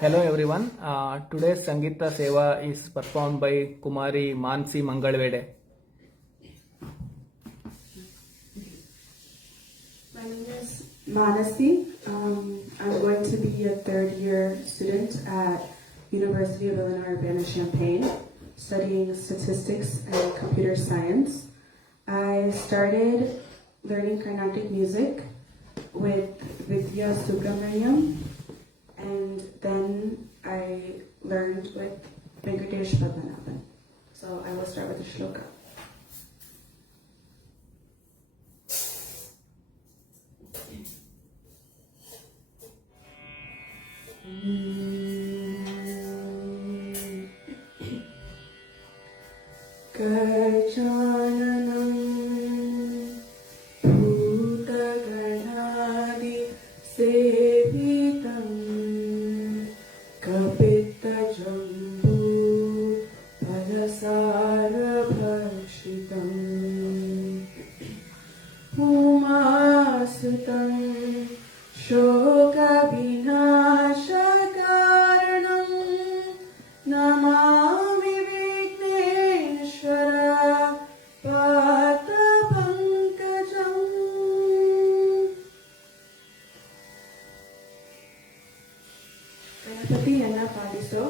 Hello everyone. Today's Sangeeta Seva is performed by Kumari Mansi Mangalvede. My name is Manasi. I'm going to be a third-year student at University of Illinois Urbana-Champaign, studying statistics and computer science. I started learning Carnatic music with Vidya Subramaniam, and then I learned with Venkatesh Padmanabhan. So I will start with the shloka. Gajananam Bhutaganaadi Sevitam Kapitajambu Palasarabhashitam Umasutam Shokabhinashakaranam Namami Vigneshwara Patapankajam. Ganapati Yanna Padiso,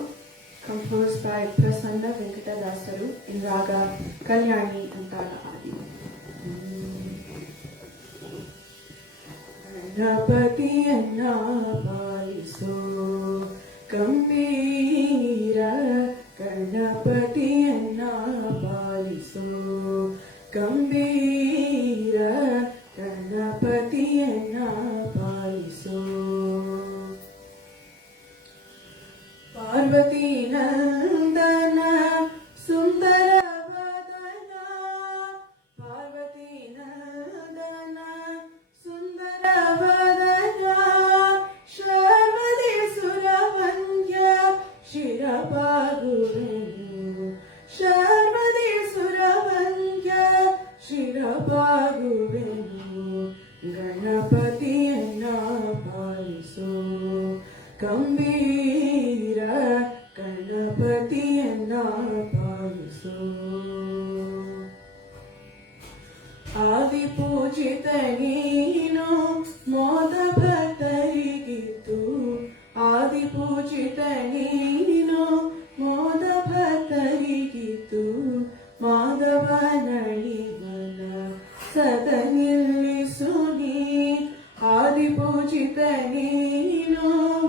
composed by Prasanna Venkatadasaru in Raga Kalyani and Tala Adi. Ganapati Yanna Padiso, Gambira. Ganapati Yanna Padiso, Gambira. Ganapati Yanna Padiso. Parvati Nandana Sundara Vadana, Parvati Nandana Sundara Vadana, Sharvati Suravanya Shirapagurenu, Sharvati Suravanya Shirapagurenu, Ganapati Yanna Padiso, Gambira. Ganapati Yanna Padiso. Adi Pujita Neenu Moda Bhattarigitu, Adi Pujita Neenu Moda Bhattarigitu, Madhavanalivana Sadanillisuni, Adi Pujita Neenu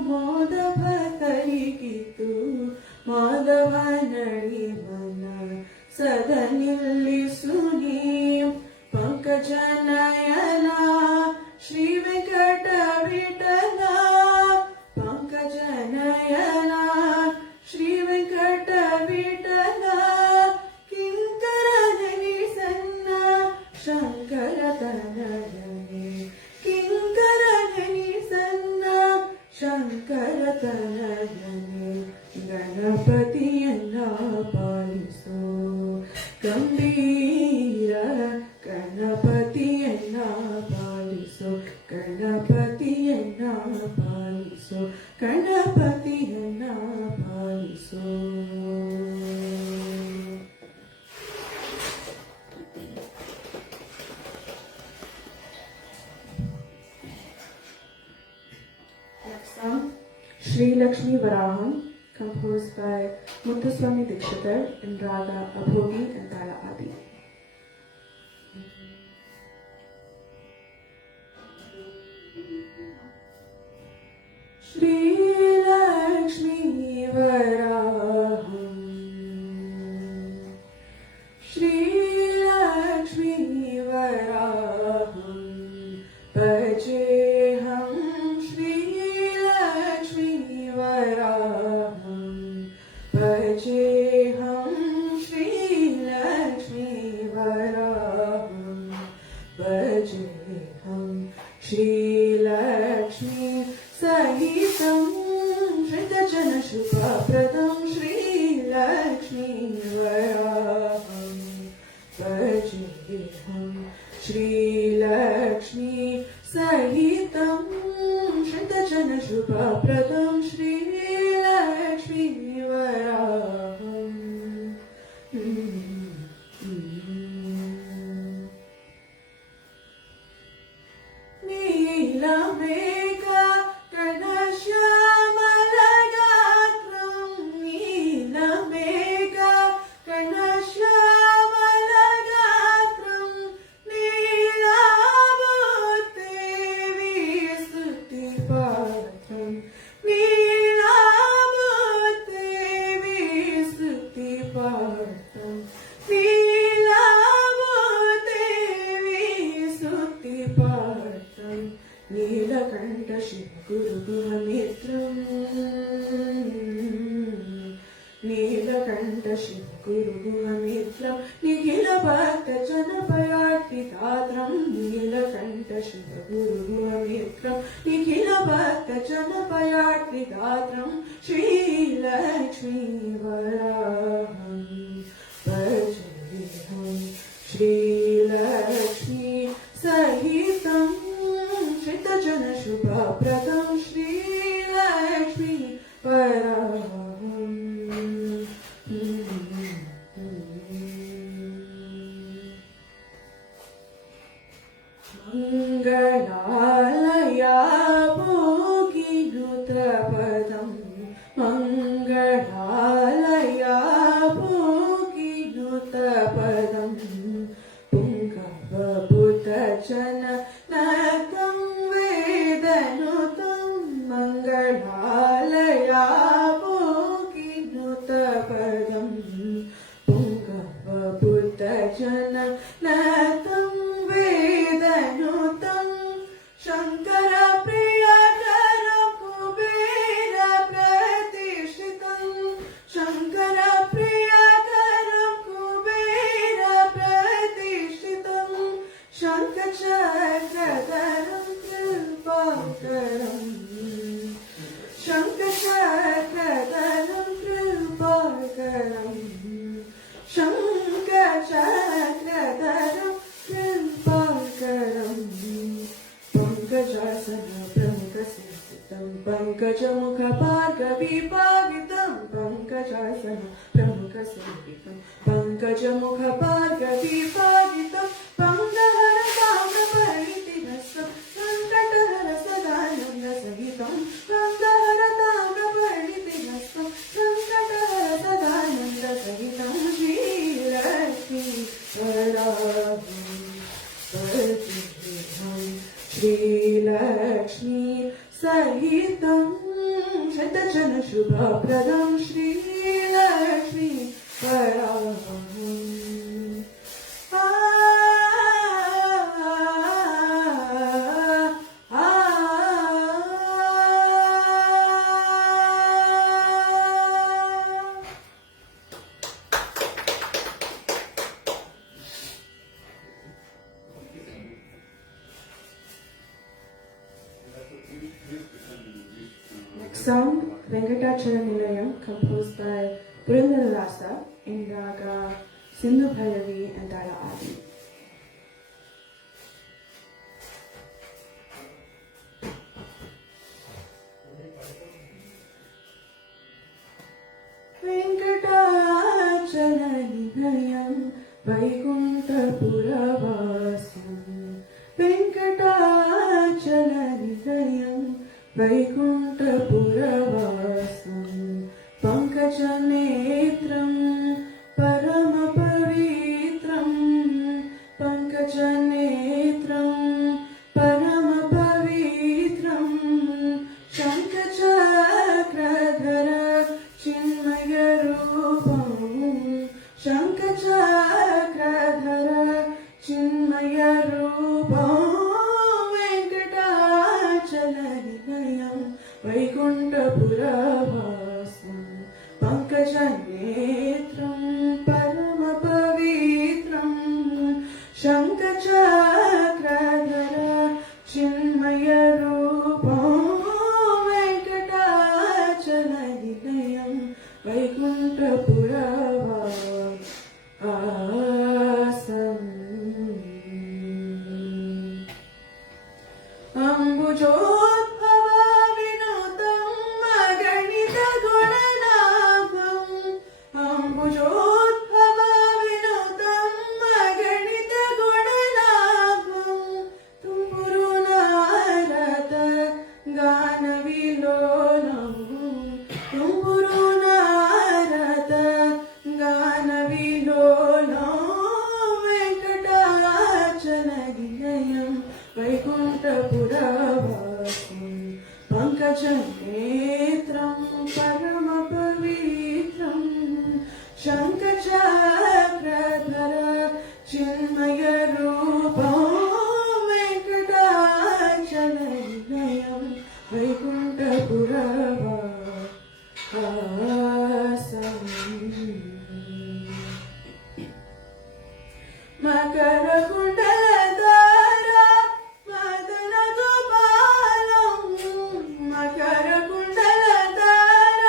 Moda Bhattarigitu, Madhavanalivana Sadanillisuni, Pankajanayana Shri Venkata Vitala, Pankajanayana Shri Venkata Vitala, Kinkaradani Sanna Shankaratanayane, Kinkaradani Sanna Shankaratanayane, Ganapati Yanna Padiso, Gambira. Ganapati Yanna Padiso, Ganapati Yanna Padiso, Ganapati Yanna Padiso. Next song, Shri Lakshmi Varaham, composed by Muthuswami Dikshitar in Raga Abhogi and Tala Adi. Shri Lakshmi Varaham, Shri Lakshmi Varaham, Bhajeham Shri Lakshmi Varaham, Bhajeham Shri Lakshmi Varaham, Bhajeham Shri Lakshmi Sahitam Shridajana Shubhapradam Shri Lakshmi Varaham, Bhajeham Shri Lakshmi Sahitam Shridajana शुभप्रदं श्रीलक्ष्मीवराहम् नीलमेघा कर्णश्यामलगात्रं नीलमेघा कर्णश्यामलगात्रं नीलाभूतेवी स्तुतिपात्रं नीलाभूतेवी स्तुतिपात्रं नीलाभूतेवी स्तुतिपात्रं Neelkanth शिवगुरुगुहमित्रम् Neelkanth शिवगुरुगुहमित्रं निखिलभक्तजनपयार्पितात्रं Neelkanth शिवगुरुगुहमित्रं निखिलभक्तजनपयार्पितात्रं श्रीलक्ष्मीवराहं भजेऽहं Sreelakshmi सहितं श्रितजनशुभप्रदं श्रीलक्ष्मी वराहम् मङ्गलालया भोगिनुतपदं मङ्गलालया भोगिनुतपदं पुङ्गवबुधजननकं वेदनुतं मङ्गलालया भोगिनुतपदं पुङ्गवबुधजननकं वेदनुतं शङ्करप्रियकरं कुबेरप्रतिष्ठितं शङ्करप्रियकरं कुबेरप्रतिष्ठितं शङ्खचक्रधरं कृपाकरं शङ्खचक्रधरं कृपाकरं शङ्खचक्रधरं कृपाकरं पङ्कजासनप्रमुखसेवितं पङ्कजमुखभार्गवीभावितं पङ्कजासन प्रमुखसेवितं पङ्कजमुखभार्गवीभावितं पङ्गहरताम्रपरितिभस्तं सङ्कटहरसदानन्दसहितं पङ्गहरताम्रपरितिभस्तं सङ्कटहरसदानन्दसहितं श्रीलक्ष्मीवराहं भजेऽहं श्रीलक्ष्मी सहितं शतजनशुभप्रदं Sreelakshmi वराहम् Next song, Venkatachala Nilayam, composed by Purandarasa in Raga Sindhu Bhairavi and Dara Adi. Venkatachala Nilayam, Vaikunthapuravasyam, Venkatachala Nilayam, Vaikunthapuravasyam, Pankajanetram, Paramapavitram, Pankajanetram, Paramapavitram, Shankachakradhara, Chinmayarupam, Shankachakradhara, Chinmayarupam, Venkatachala Nilayam, Vaikunthapuravasyam, Pankajanetram, Paramapavitram, Shankachakradhara, Chinmayarupam, Venkatachala Nilayam, Vaikunthapuravasyam. Ambujodbhava Vinod ವಿಲೋಲಂ Tumburu Narada ಗಾನ ವಿಲೋಲಂ ವೆಂಕಟಾಚಲನಿಲಯಂ ವೈಕುಂಠಪುರವಾಸಂ ಪಂಕಜನೇತ್ರಂ ಪರಮ ಪವಿತ್ರಂ ಶಂಖಚಕ್ರಧರ ಚಿನ್ಮಯ ರೂಪಂ ವೆಂಕಟಾಚಲನಿಲಯಂ ವೈಕುಂಠಪುರವಾಸಂ ಮಕರ ಕುಂಡಲಧಾರ ಮದನ ಗೋಪಾಲಂ ಮಕರ ಕುಂಡಲಧಾರ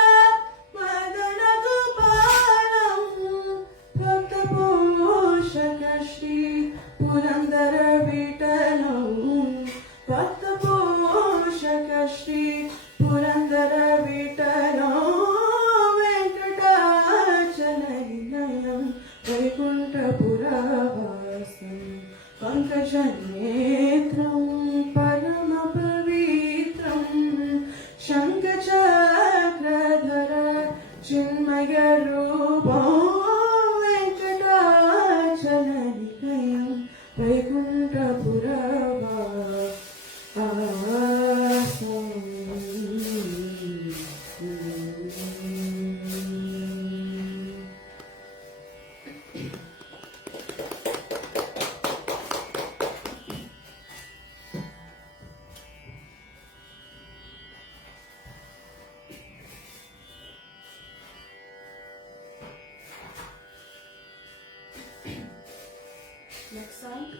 ಮದನ ಗೋಪಾಲಂ ಭಕ್ತ ಪೋಷಕ ಶ್ರೀ ಪುರಂದರ ವಿಠಲಂ ಭಕ್ತ ಪೋಷಕ ಶ್ರೀ ಪುರಂದರ ವಿಠಲಂ ವೆಂಕಟಾಚಲನಿಲಯಂ ವೈಕುಂಠಪುರವಾಸಂ ಪಂಕಜನೇತ್ರಂ ಪರಮ ಪವಿತ್ರಂ ಶಂಖಚಕ್ರಧರ ಚಿನ್ಮಯ ರೂಪಂ ವೆಂಕಟಾಚಲನಿಲಯಂ Next song,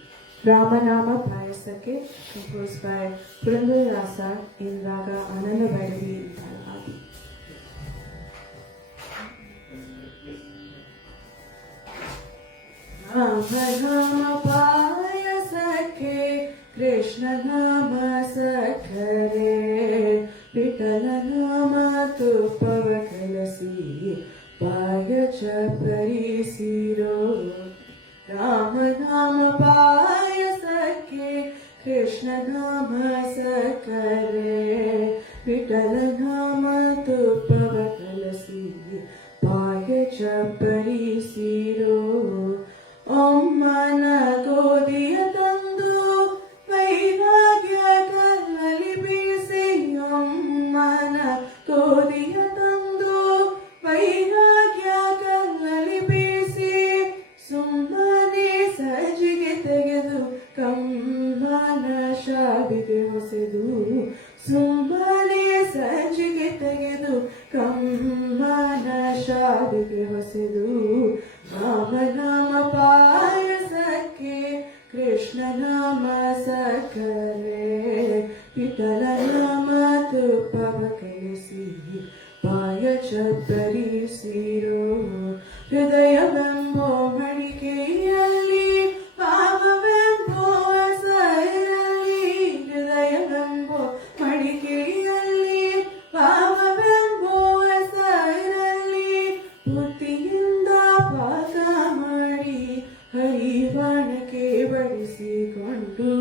Ramanama Payasake, composed by Purandarasa in Raga Ananda Bhairavi in Talmadi. Ramanama Payasake, Krishna Nama Sakare, Vitala Nama Tupavakalasi, Paya Chapari Siro. Rama Nama Payasake, Krishna Nama Sakare, Vitala Nama Tupavakalasi, Paya Chapari Siro. Om Mana Godiya Tandu, Vairagya Kalali Bisi. Om Mana Godiya Tandu, Vairagya Kalali Bisi. ಸುಮ್ಮನೆ ಸಜ್ಜಿಗೆ ತೆಗೆದು ಕಮ್ಮನ ಶಾವಿಗೆ ಹೊಸೆದು ಸುಮ್ಮನೆ ಸಜ್ಜಿಗೆ ತೆಗೆದು ಕಮ್ಮನ ಶಾವಿಗೆ ಹೊಸೆದು ರಾಮನಾಮ ಪಾಯಸಕ್ಕೆ ಕೃಷ್ಣ ನಾಮ ಸಕ್ಕರೆ ವಿಠಲ ನಾಮ ತುಪ್ಪವ ಕಲಿಸಿ ಪಾಯ ಚಪ್ಪರಿಸಿರೋ ಹೃದಯವೆಂಬೋ ಮಡಿಕೆಯಲ್ಲಿ ಭಾವವೆಂಬೋ ಸೈರಲ್ಲಿ ಹೃದಯವೆಂಬೋ ಮಡಿಕೆಯಲ್ಲಿ ಭಾವವೆಂಬೋ ಸೈರಲ್ಲಿ ಬುದ್ಧಿಯಿಂದ ಪಾಕ ಮಾಡಿ ಹರಿವಾಣಕ್ಕೆ ಬಡಿಸಿಕೊಂಡು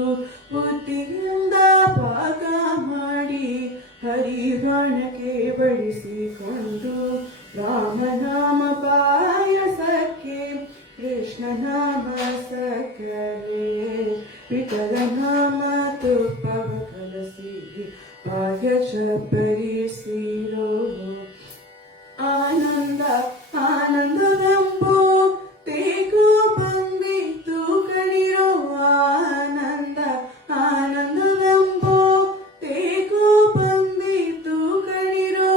ಬುದ್ಧಿಯಿಂದ ಪಾಕ ಮಾಡಿ ಹರಿವಾಣಕ್ಕೆ ಬಡಿಸಿಕೊಂಡು ರಾಮನಾಮ ಪಾಯಸಕ್ಕೆ ಕೃಷ್ಣ ನಾಮ ಸಕ್ಕರೆ ವಿಠಲ ನಾಮ ತುಪ್ಪವ ಕಲಸಿ ಪಾಯ ಚಪ್ಪರಿಸಿರೋ ಆನಂದ ಆನಂದವೆಂಬೋ ತೇಗು ಬಂದಿತು ಕಣಿರೋ ಆನಂದ ಆನಂದವೆಂಬೋ ತೇಗು ಬಂದಿತು ಕಣಿರೋ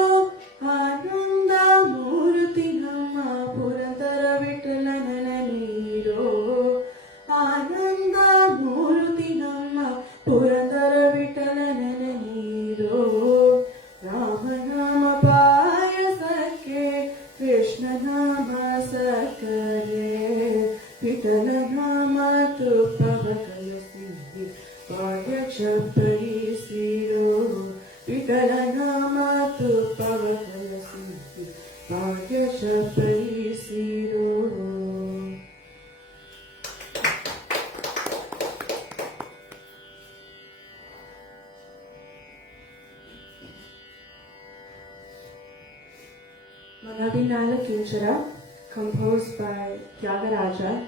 ಆನಂದ ಮೂರ್ತಿ ನಮ್ಮ ಪುರಂದರ ವಿಠಲನ ನೀರೋ ಆನಂದ ಮೂರ್ತಿ ನಮ್ಮ ಪುರಂದರ ವಿಠಲನ ನೀರೋ ರಾಮನಾಮ ಪಾಯಸಕ್ಕೆ ಕೃಷ್ಣ ನಾಮ ಸಕ್ಕರೆ ವಿಠಲ ನಾಮ ತುಪ್ಪವ ಕಲಸಿ ಪಾಯ ಚಪ್ಪರಿಸಿರೋ ವಿಠಲ ನಾಮ ತುಪ್ಪವ ಕಲಸಿ ಪಾಯ ಚಪ್ಪರಿಸಿರೋ. Manavinala Kinchara, composed by Tyagaraja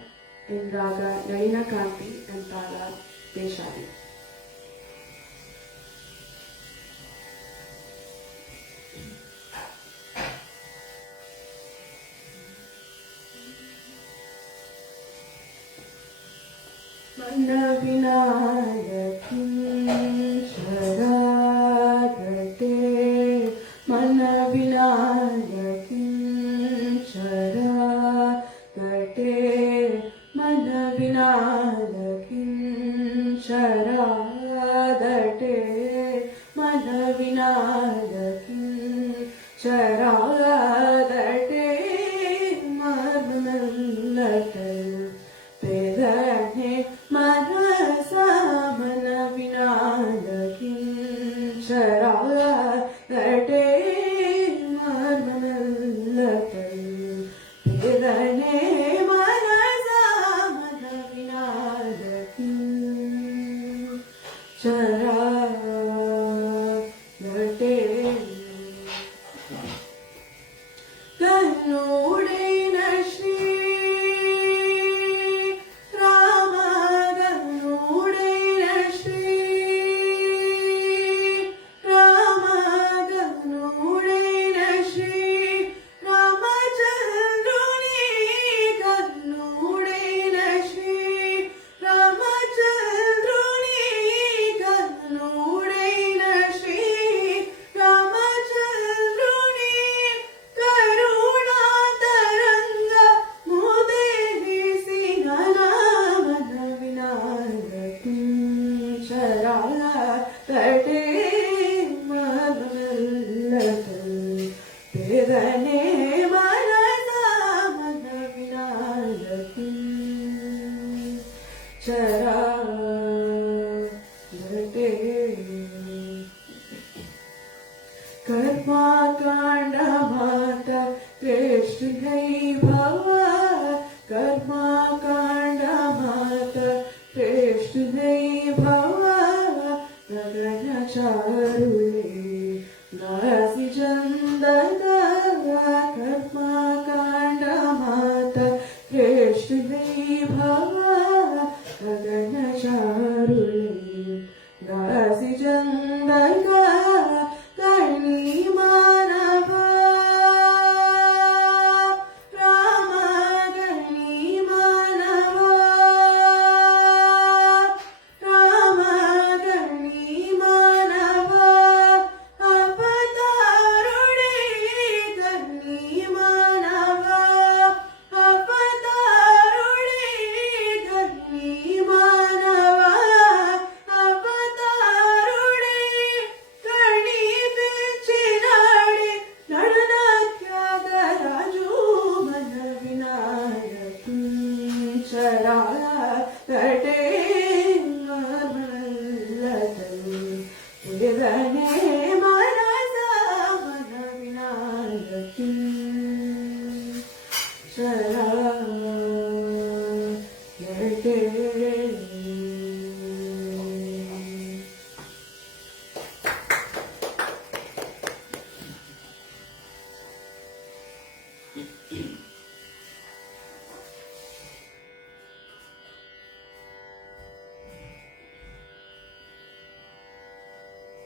in Raga Narina Kanti and Tala Deshadi. Manavinala Kinchara Gate, Manavinala Kinchara Gate, Manavinala Kinchara Gate, Manavinala Kinchara Gate, Manavinala Vedane Manasa Manavinala Kinchara Gate Marmanala Vedane Manasa Manavinala Kinchara Gate Ganudina Shri Karma कांड माता कृष्ण गई भवा कर्मा कांड माता कृष्ण गई भवा गगन चारुले नासी चंदना कर्मा कांड माता कृष्ण गई भवा गगन चारुले नासी Chandana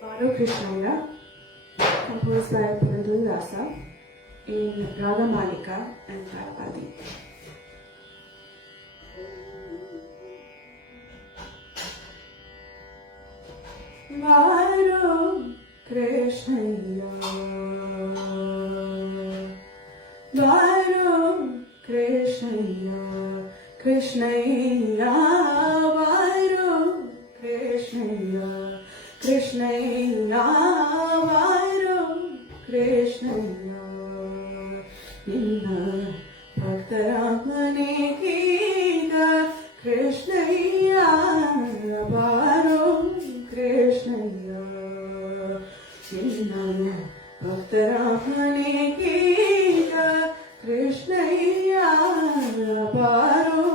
Bado Krishnaya, composed by Purandara Dasa in Raga Malika and Karpadi. Bado Krishnaya, Bado Krishnaya, Krishnaya, Bado Krishnaya. Krishnaya, Vairo, Krishnaya, Ninna Bhaktaramane Kiga, Krishnaya, Vairo, Krishnaya, Ninna Bhaktaramane Kiga, Krishnaya, Vairo,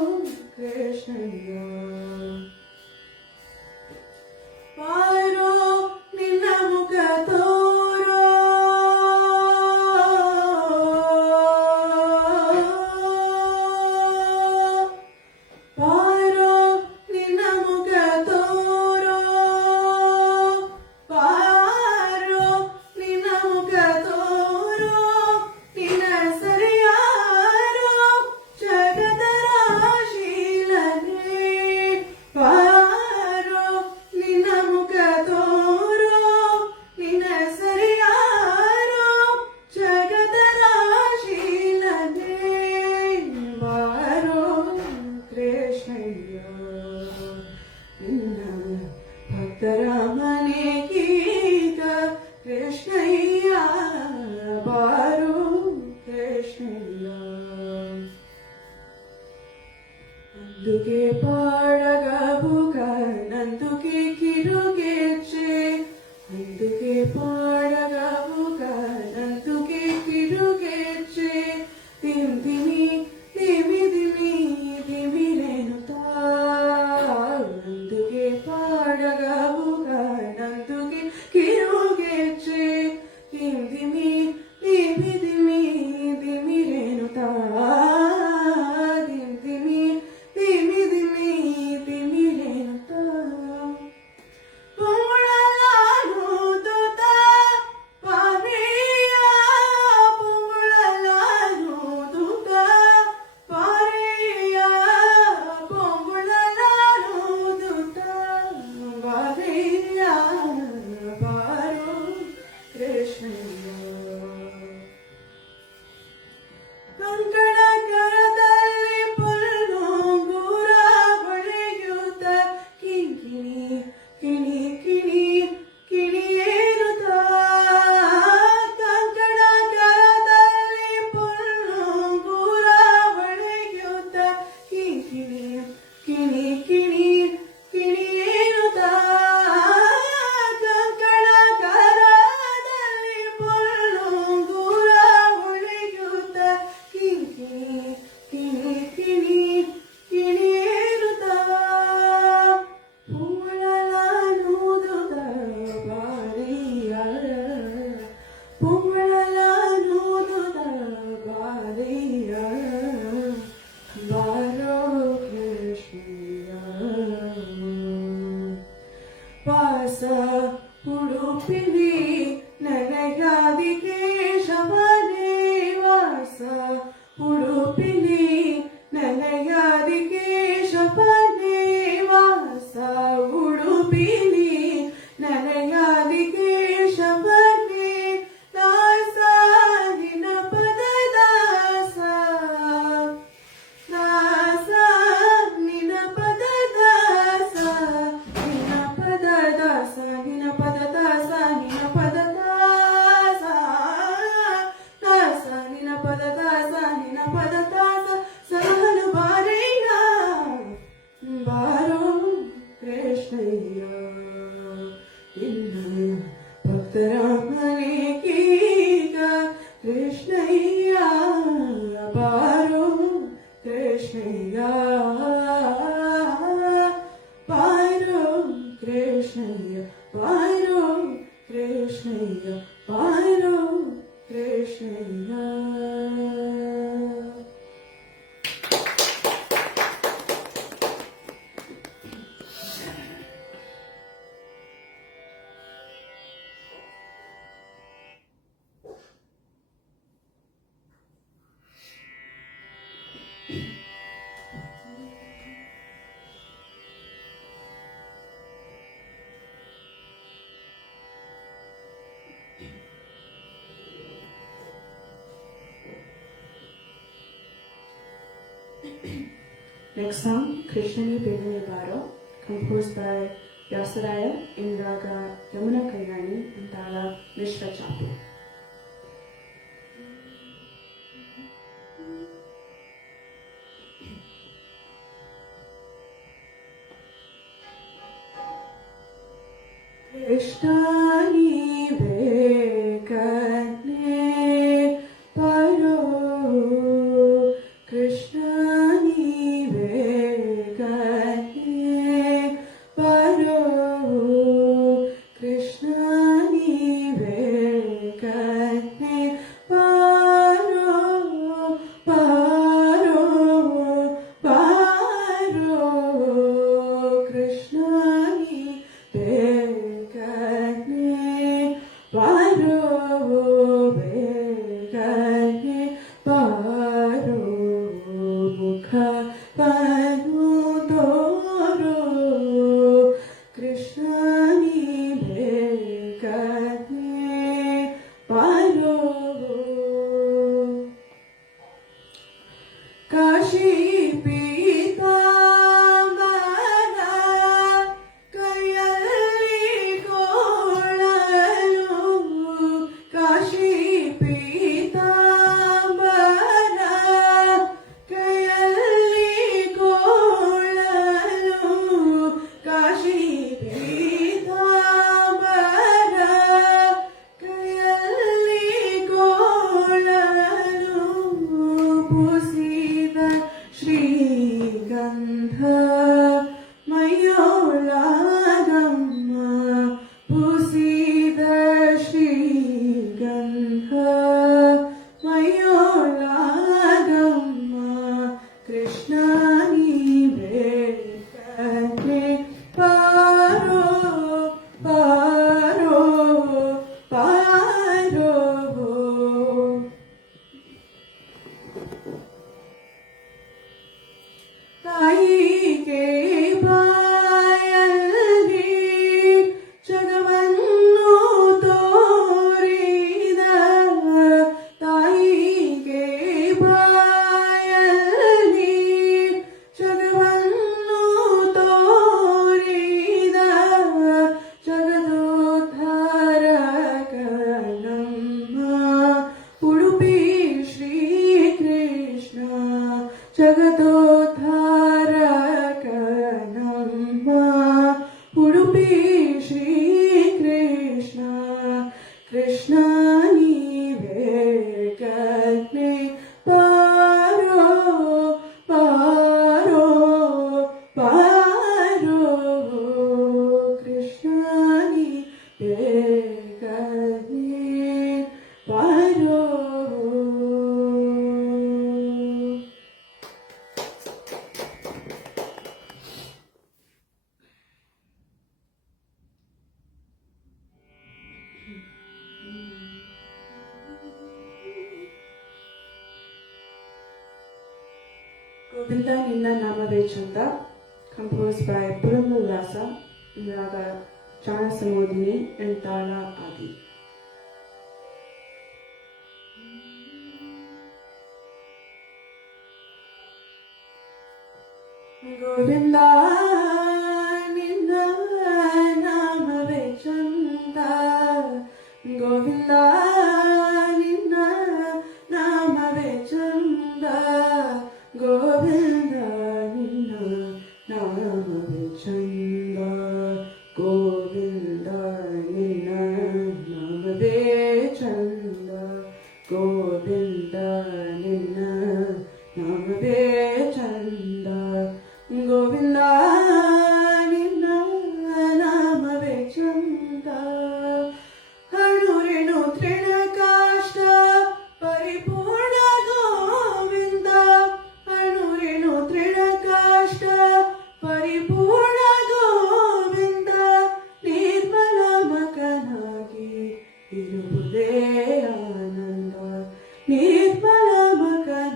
Krishnaya. Vairo ninna mukha toro Next song, Krishnani Bedane Baro, composed by Vyasaraya in Raga Yamuna Kalyani and Tala Mishra Chapu. Krishnani Bedane Baro, Krishnani Bedane Baro, Krishnani Bedane Baro, Baro, Baro, Krishnani Bedane Baro, Bedane Baro, Mukha Banu Doro, Krishnani Bedane Baro. Kashi Pitambara Kayalli Kodalu, Kashi Pitambara Kayalli Kodalu, Kashi Pitambara Kayalli Kodalu, Pusida Shrigandha Mayoladamma, Pusida Shrigandha Mayoladamma, Krishnani Bedane Baro, Baro, Baro. ತಾಯಿಗೆ ಬಾಯಲ್ಲಿ ಜಗವನ್ನು ತೋರಿದ, ತಾಯಿಗೆ ಬಾಯಲ್ಲಿ ಜಗವನ್ನು ತೋರಿದ, ಜಗದೋದ್ಧಾರಕ ನಮ್ಮ ಉಡುಪಿ ಶ್ರೀ ಕೃಷ್ಣ, ಜಗದೋದ್ಧಾರಕ ನಮ್ಮ ಉಡುಪಿ ಶ್ರೀ ಕೃಷ್ಣ, ಕೃಷ್ಣನಿ ಬೇಗನೆ ಬಾರೋ, ಬಾರೋ, ಬಾರೋ, ಕೃಷ್ಣನಿ ಬೇಗನೆ ಬಾರೋ. Govinda Ninna Namave Chanda, composed by Purumulasa, Raga Chana Samodini and Tala Adi. Govinda Ninna Namave Chanda, Govinda Ninna Namave Chanda, Govinda Ninna Namave Chanda, Govinda Ninna Namave Chanda, Govinda Ninna Namave Chanda, Govinda Ninna Namave Chanda. Hanurenu Trinakashta Paripurna Govinda, Hanurenu Trinakashta Paripurna Govinda, Nirmala Makanagi Irude Ananda, Nirmala Makanagi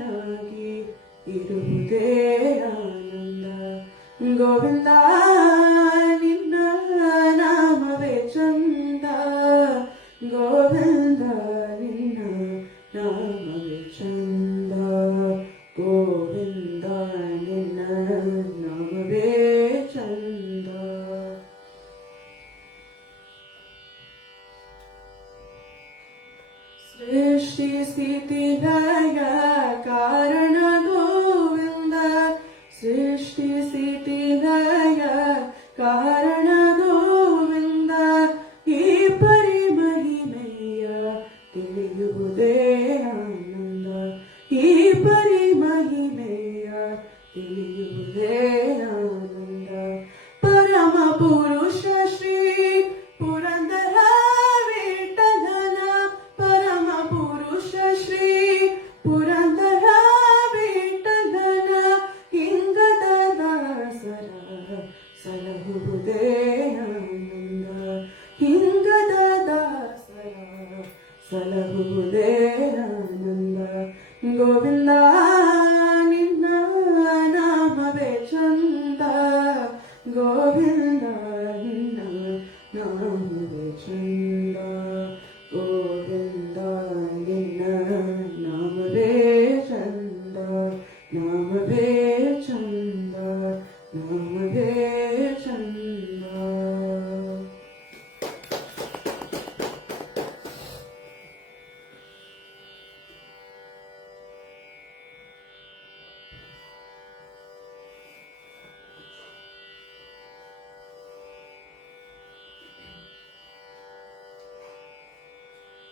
सृष्टि स्थिति लय कारण गोविंद सृष्टि स्थिति लय कारण गोविंद ಈ ಪರಿ ಮಹಿಮೆಯ ತಿಳಿಯುವುದೇ ಆನಂದ ಈ ಪರಿ ಮಹಿಮೆಯ ತಿಳಿಯುವುದೇ ಆನಂದ ಪರಮ ಪುರುಷ ಶ್ರೀ ಪುರಂದರ ವಿಠಲನ ಪರಮ ಪುರುಷ ಶ್ರೀ ಪುರಂದರ ವಿಠಲನ ಹಿಂಗದ ದಾಸರ ಸಲಹುವುದೇ ಆನಂದ ಹಿಂಗದ ದಾಸರ ಸಲಹುವುದೇ ಆನಂದ ಗೋವಿಂದ ನಿನ್ನ ನಾಮವೇ ಚಂದ ಗೋವಿಂದ ನಿನ್ನ ನಾಮವೇ ಚಂದ ಗೋವಿಂದ ನಿನ್ನ ನಾಮವೇ ಚಂದ ನಾಮವೇ ಚಂದ ನಾಮವೇ ಚಂದ.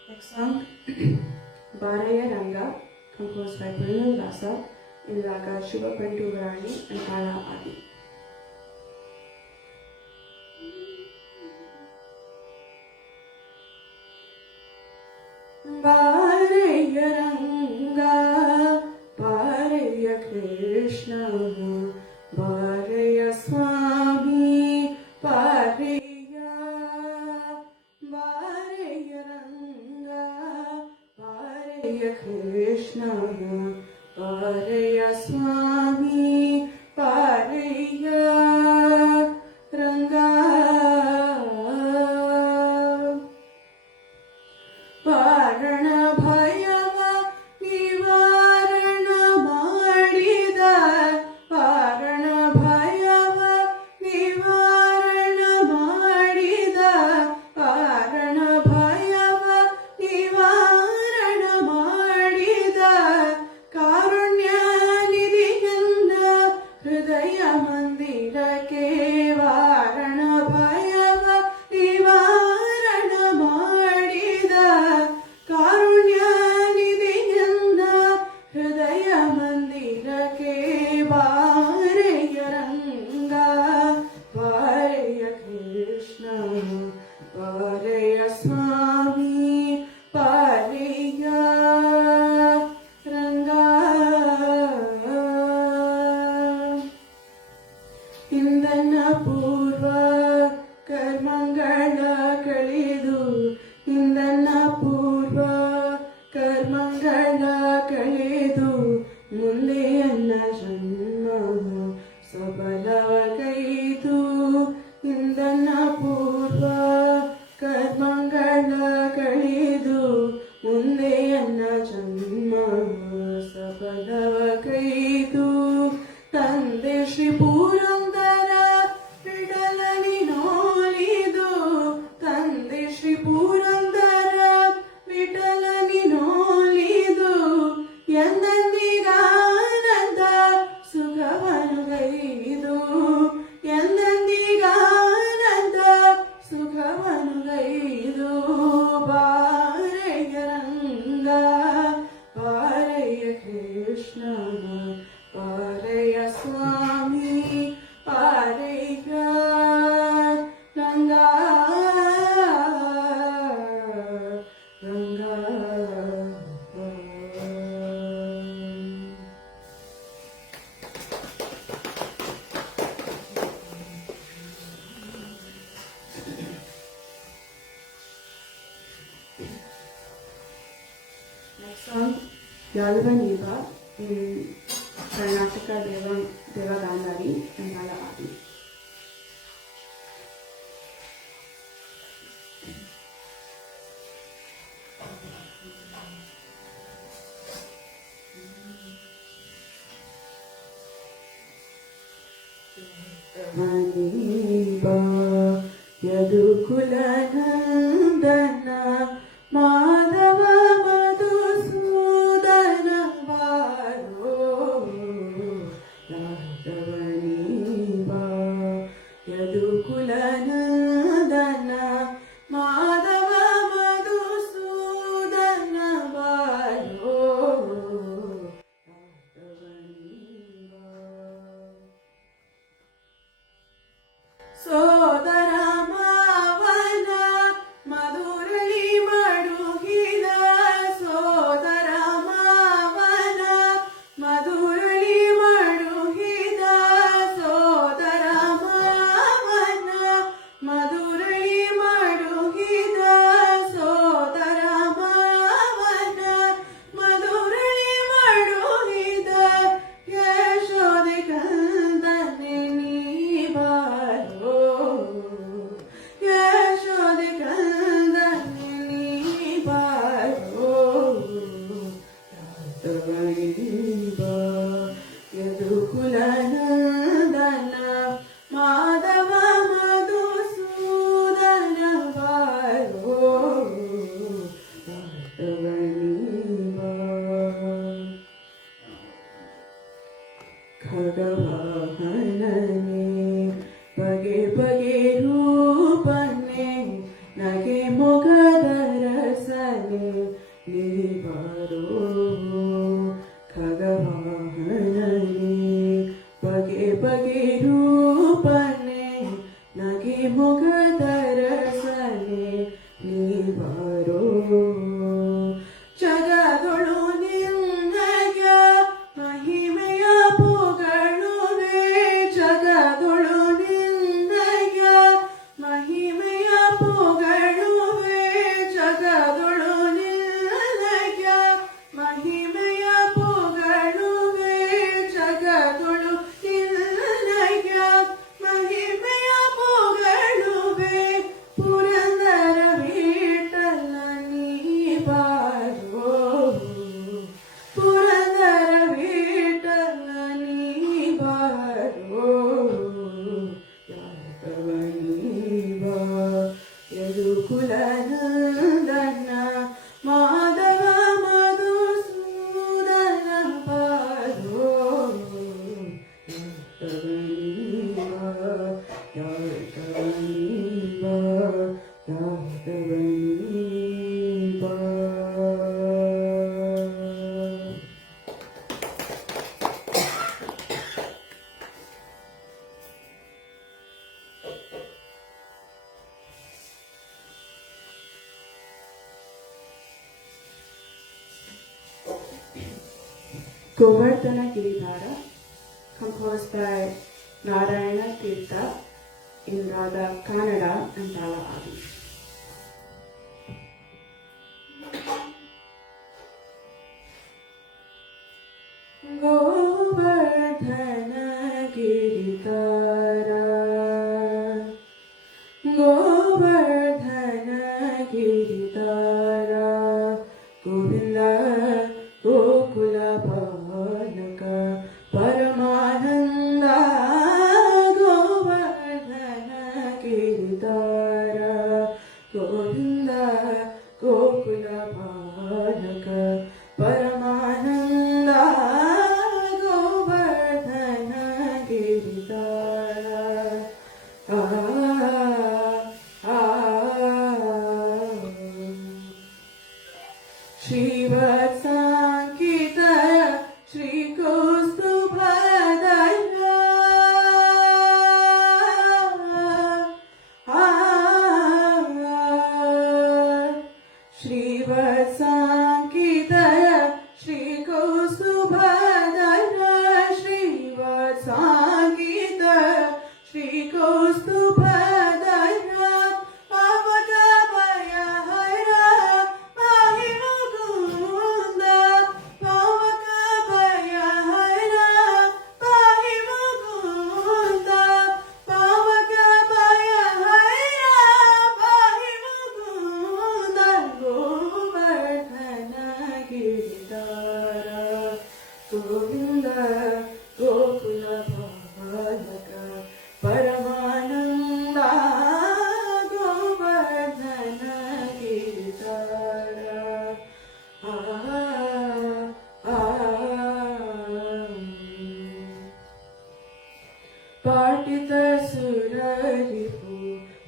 Next song, Baraya Ranga, composed by Purnal Dasa in Raga Shubha Pantu Varani and Kala Adi. Baraya Ranga, Baraya Krishna, Baraya Swami, Baraya, Baraya Ranga, Baraya Krishna, Baraya Swami, Baraya Ranga. ವಾರಣ ಭಯವ ನಿವಾರಣ ಮಾಡಿದ ವಾರಣ ಭಯವ ನಿವಾರಣ ಮಾಡಿದ ವಾರಣ ಭಯವ ನಿವಾರಣ ಮಾಡಿದ ಕಾರುಣ್ಯ ನಿಧಿಯನ್ನ ಹೃದಯ ಮಂದಿರಕ್ಕೆ ವಾರಣ ಭಯವ ನಿವಾರಣ ಮಾಡಿದ ಕಾರುಣ್ಯ ನಿಧಿಯನ್ನ ಹೃದಯ ಮಂದಿರಕ್ಕೆ ಬಾರೆಯ ರಂಗ ಬಾರೆಯ ಕೃಷ್ಣ ಬಾರೆಯ ಸ್ವಾಮಿ ಬಾರೆಯ ರಂಗ ಇಂದನ್ನ ಪೂರ್ವ ಕರ್ಮಗಳ ಕಳೆದು ಇಂದನ್ನ ಪೂರ್ವ ಕರ್ಮಗಳ ಕಳೆದು ಮುಂದೆಯನ್ನ ಜನ್ಮ ಸಫಲವಗೈದು ಇಂದನ್ನ ಪೂರ್ವ ಕರ್ಮಗಳ ಕಳೆದು ಮುಂದೆಯನ್ನ ಜನ್ಮ ಸಫಲವಗೈದು ತಂದೆ ಶ್ರೀ ಪುರಂದರ ವಿಠಲನಿ ನೋಲಿದು ತಂದೆ ಶ್ರೀ ಪುರಂದರ ವಿಠಲನಿ ನೋಲಿದು ಎಂದೆಂದಿಗಾನಂದ ಸುಖವನ್ನು ಗೈದು ಎಂದೆಂದಿಗಾನಂದ ಸುಖವನ್ನು ಗೈದು ಬಾರೆಯ ರಂಗ ಬಾರೆಯ ಕೃಷ್ಣ ಬಾರೆಯ ಸ್ವಾಮಿ ಬಾರೆಯ ರಂಗ ರಂಗ. Next song, Yalva Neva in Karnataka Deva Gandhari and Mala Adi. Maniba Yadukulanandana Madhava ಖಗವಾಹನನೇ ಬಗೆ ಬಗೆ ರೂಪನೆ ನಗೆ ಮೊಗದ ರಸನೆ ನೀ ಬಾರೋ ಖಗವಾಹನನೇ ಬಗೆ ಬಗೆ ರೂಪನೆ ನಗೆ ಮೊಗದ ರಸನೆ ನೀ ಬಾರೋ ಜಗದೊಳು ನಿನ್ನಯ ಮಹಿಮೆಯ ಪೊಗಳುವೆ ಜಗದೊಳು ನಿನ್ನಯ ಮಹಿಮೆಯ ಪೊಗಳುವೆ ಜಗದೊಳು ನಿನ್ನಯ ಮಹಿಮೆಯ ಪೊಗಳುವೆ ಜಗದೊಳು ನಿನ್ನಯ ಮಹಿಮೆಯ ಪೊಗಳುವೆ ಪುರಂದರ ವಿಠಲ ನೀ ಬಾರೋ ಪುರಂದರ ವಿಠಲ ನೀ ಬಾರೋ ಯಾದವ ನೀವ ಯದುಕುಲ ನಂದನ ಮಾಧವ ಮಧುಸೂದನ ಬಾರೋ ಯಾದವ ನೀವ ಯಾದವ ನೀವ ಯಾದವ ನೀವ Govardhana Giridhara, composed by Narayana Tirtha in Raga Kannada and Tala Adi. Govardhana Giridhara, Govardhana Giridhara, Govinda Gokula Balaka Paramananda Govardhana Giridhara Govinda Gokula Balaka Paramananda Govardhana Giridhara Shrivatsankita Shri Kaustubhadaya Shrivatsankita Shri Kaustubhadaya Shrivatsankita Shri Kaustubhadaya Pavakabaya Hara Mahimukunda Pavakabaya Hara Mahimukunda Pavakabaya Hara Mahimukunda Govardhana Giridhara Govinda Gokula Balaka Paramananda Govardhana Giridhara Partita Suraripu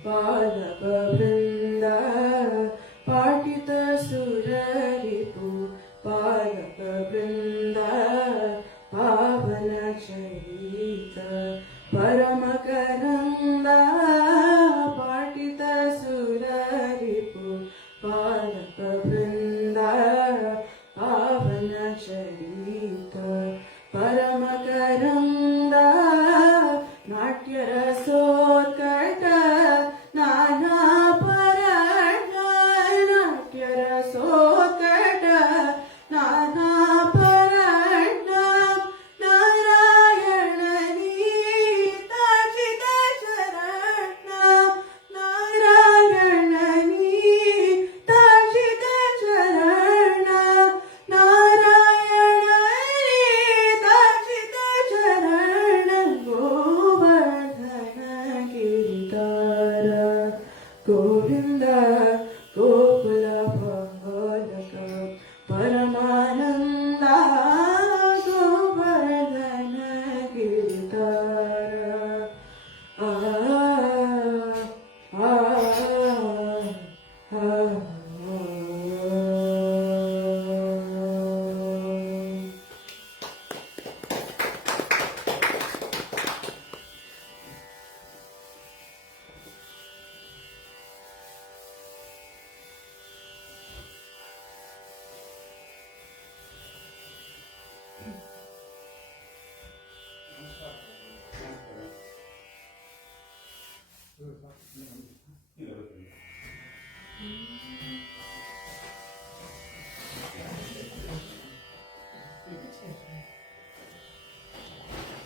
Balaka Vrinda Partita Suraripu Balaka Vrinda Pavana Charita Paramakaranda Partita Suraripu Balaka Vrinda Pavana Charita Paramakaranda Natya Rasotkata Nana Parana Natya Rasotkata Nana Parana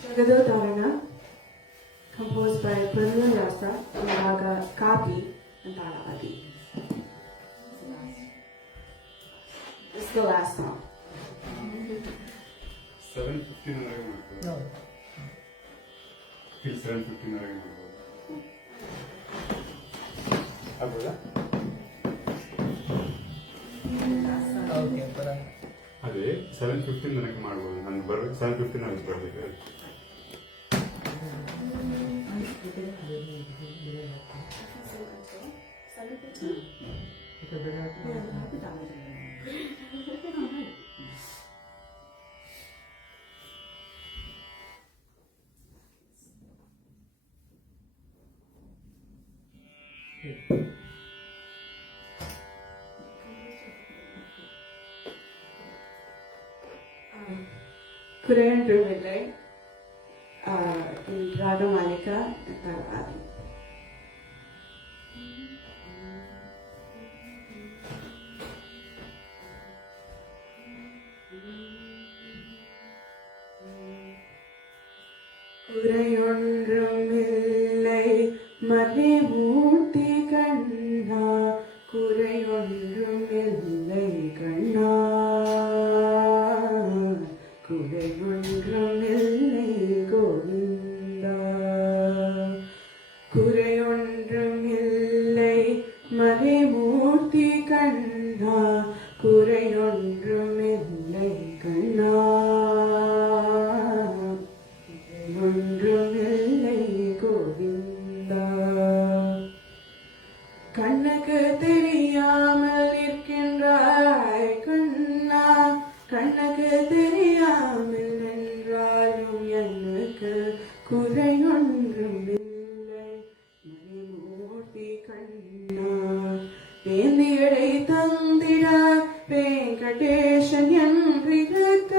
Jagadodarana, composed by Purna Rasa in Raga Kapi and Talavadi. This is the last song. 7:15 till 7:15 ಆಗ್ಬೋದಾ? Okay ಬರ ಅದೇ 7:15 ನನಗೆ ಮಾಡ್ಬೋದು. ನಾನು ಬರ್ಬೇಕು 7:15 ಆಗಿ ಬರಬೇಕು. Kurayan Drumillai in Raga Malika and Talavadi. குறையொன்றுமில்லை மறைமூர்த்தி கண்ணா, குறையொன்றுமில்லை கண்ணா, குறையொன்றுமில்லை கோவிந்தா, குறையொன்றுமில்லை மறைமூர்த்தி கண்ணா, குறையொன்றுமில்லை கண்ணா, ஒன்றுமில்லை கோவிந்தா. கண்ணுக்கு தெரியாமல் இருக்கின்றாய் கண்ணா, கண்ணுக்கு தெரியாமல் நின்றாலும் எனக்கு குறையொன்றுமில்லை மறைமூர்த்தி கண்ணா. வேந்தியடை தந்திட வெங்கடேசன் என்றிருக்க,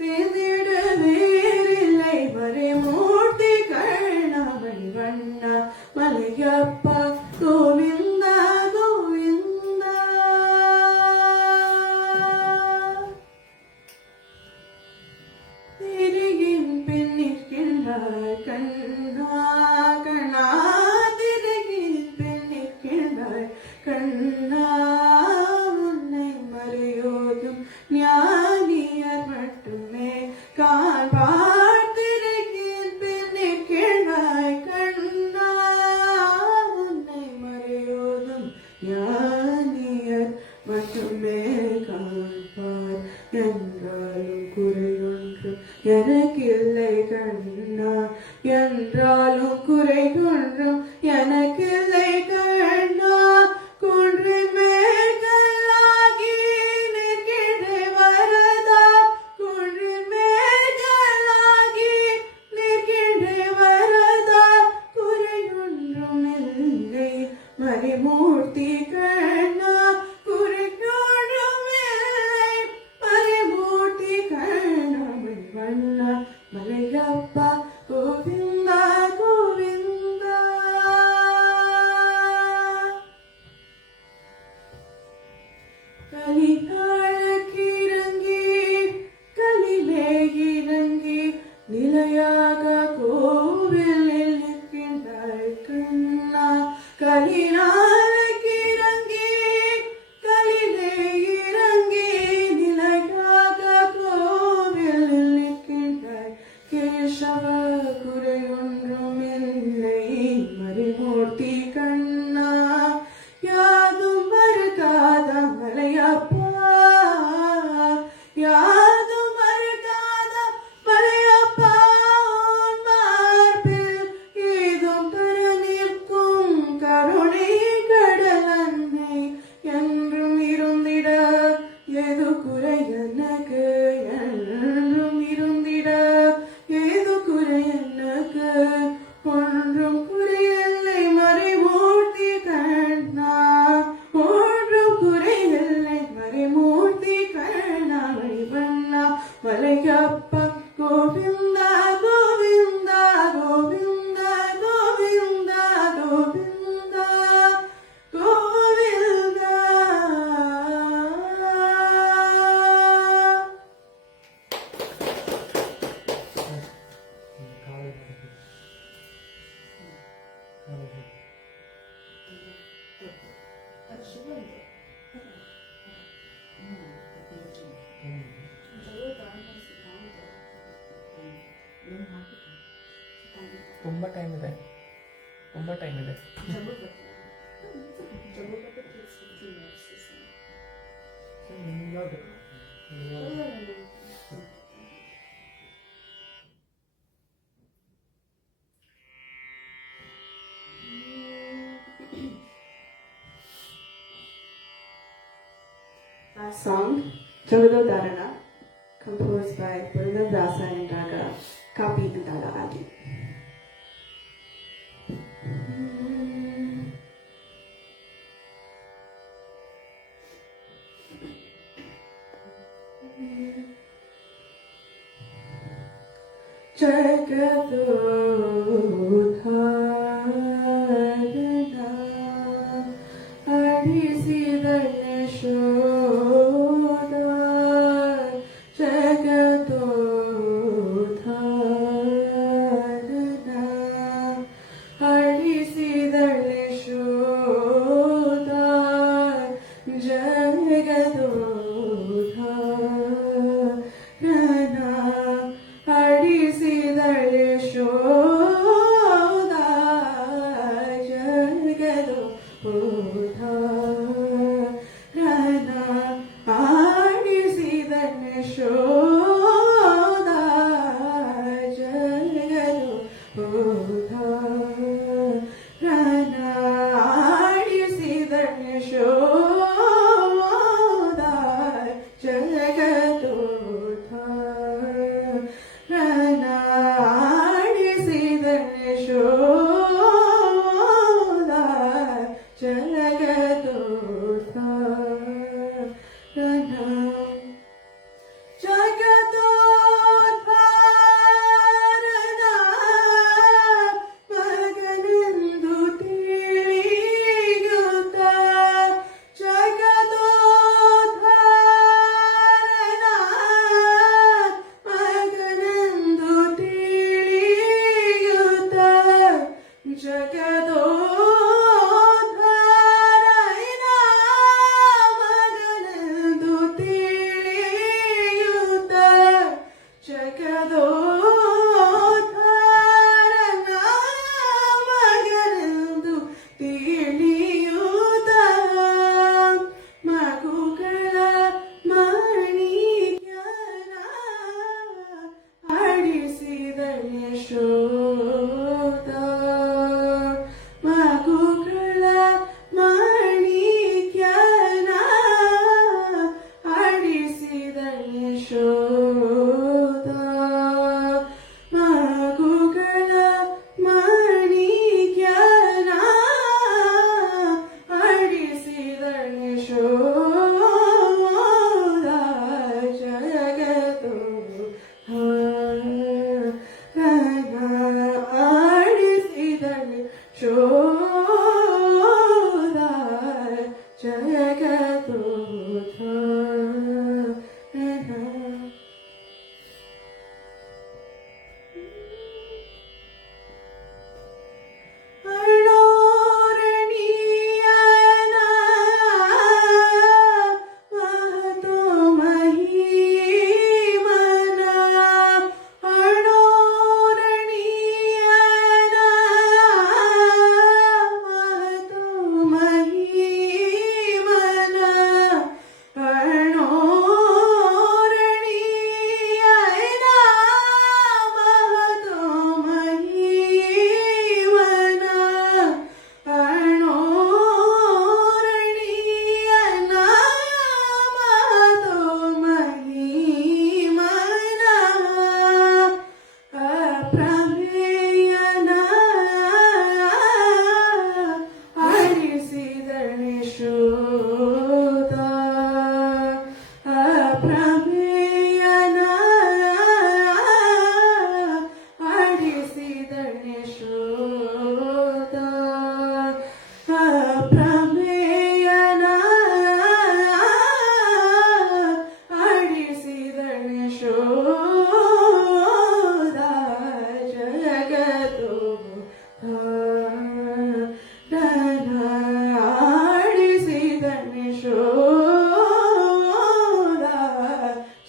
வேந்திட வேறில்லை மறைமூர்த்தி கண்ணா, மணிவண்ணா மலையப்பா கோவிந்தா கோவிந்தா. திரையின் பின் நிற்கின்றாய் கண்ணா, கண்ணா, திரையின் பின் நிற்கின்றாய் கண்ணா, உன்னை மறையோதும் ஞானியர் மட்டுமே காண்பார். திரையின் பின் நிற்கின்றாய் கண்ணா, உன்னை மறையோதும் ஞானியர் மட்டுமே காண்பார். என்றாலும் குறையொன்று எனக்கில்லை கண்ணா, என்றாலும் குறையொன்றும் எனக்கில்லை கண்ணா. குன்றின் மேல் கல்லாகி நிற்கின்றே வரதா, குன்றின் மேல் கல்லாகி நிற்கின்றே வரதா, குறையொன்றும் இல்லை மறைமூர்த்தி கண்ணா, குறையொன்றும் இல்லை மறைமூர்த்தி கண்ணா, மணிவண்ணா மலையப்பா கோவிந்தா கோவிந்தா. கலிகாலக்கு இறங்கி கலிலே இறங்கி நிலையாக கோவிலில் நிற்கின்றாய் கண்ணா, கலினாலுக்கு இறங்கி கலிலே இறங்கி நிலையாக கோவிலில் நிற்கின்றாய் கேசவ, குறையொன்றுமில்லை மறைமூர்த்தி கண்ணா, யாதும் மறுக்காத மலையப்பா, யாதும் மறுக்காத மலையப்பா, உன் மார்பில் ஏதும் தர நிற்கும் கருணை கடல் அன்னை என்றும் இருந்திட, எது குறை எனக்கு என்றும் இருந்திட, ஏது குறை எனக்கு ஒன்றும் குறையில்லை மறைமூர்த்தி கண்ணா, ஒன்றும் குறையில்லை மறைமூர்த்தி கண்ணா, மணிவண்ணா மலையப்பா கோவிந்தா கோவிந்தா கோவிந்தா கோவிந்தா கோவிந்தா. ತುಂಬ ಟೈಮ್ ಇದೆ, ತುಂಬ ಟೈಮ್ ಇದೆ. Last song, Jagado Dharana, composed by Puranadasa and Raga, Kapi and Dada Adi. Jagadodharana, Adisidaneshoda, Jagadodharana, Adisidaneshoda, Jagadodharana, Adisidaneshoda,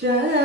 Jai